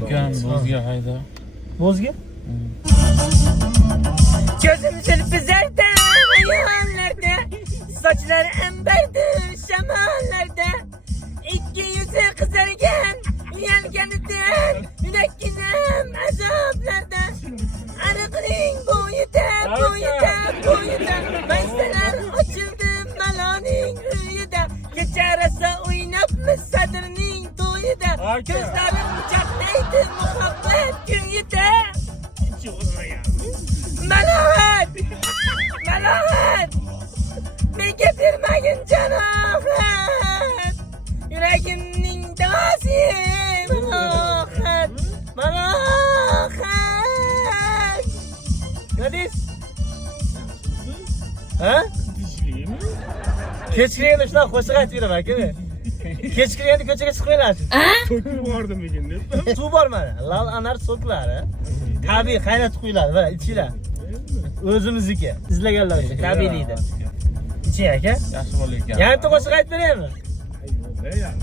Ukam o'zga hayda. O'zga? Gözüm zülfüzerde, hayallerde, saçları emberdir şemalerde. İki yüzü kızarken, yelkenlidir, yürekkinem azaplarda. Arıkling boyuda, mesleler açıldı malaning rüyüde. Gece arası oynap mı sadrının toyuda. Gözlerim uçaktaydı muhabbet köyüde. Melahat! Melahat! Bir getirmeyin canahat! Yüreğimin dağısı melahat! Melahat! Kadis? Ha? Kechikganda shunaqa qo'shiq aytib yuraman aka. Kechikganda ko'chaga chiqmaylarsiz. To'kib bordim endi. Suv bor mana. Lal anar so'klari. Tabiiy qaynatib qo'yiladi. Mana ichinglar. O'zimizniki. Izlaganlar uchun tabiiylikda. Iching aka. Yaxshi bola ekan. Yana bitta qo'shiq aytib beraymi? Yo'q,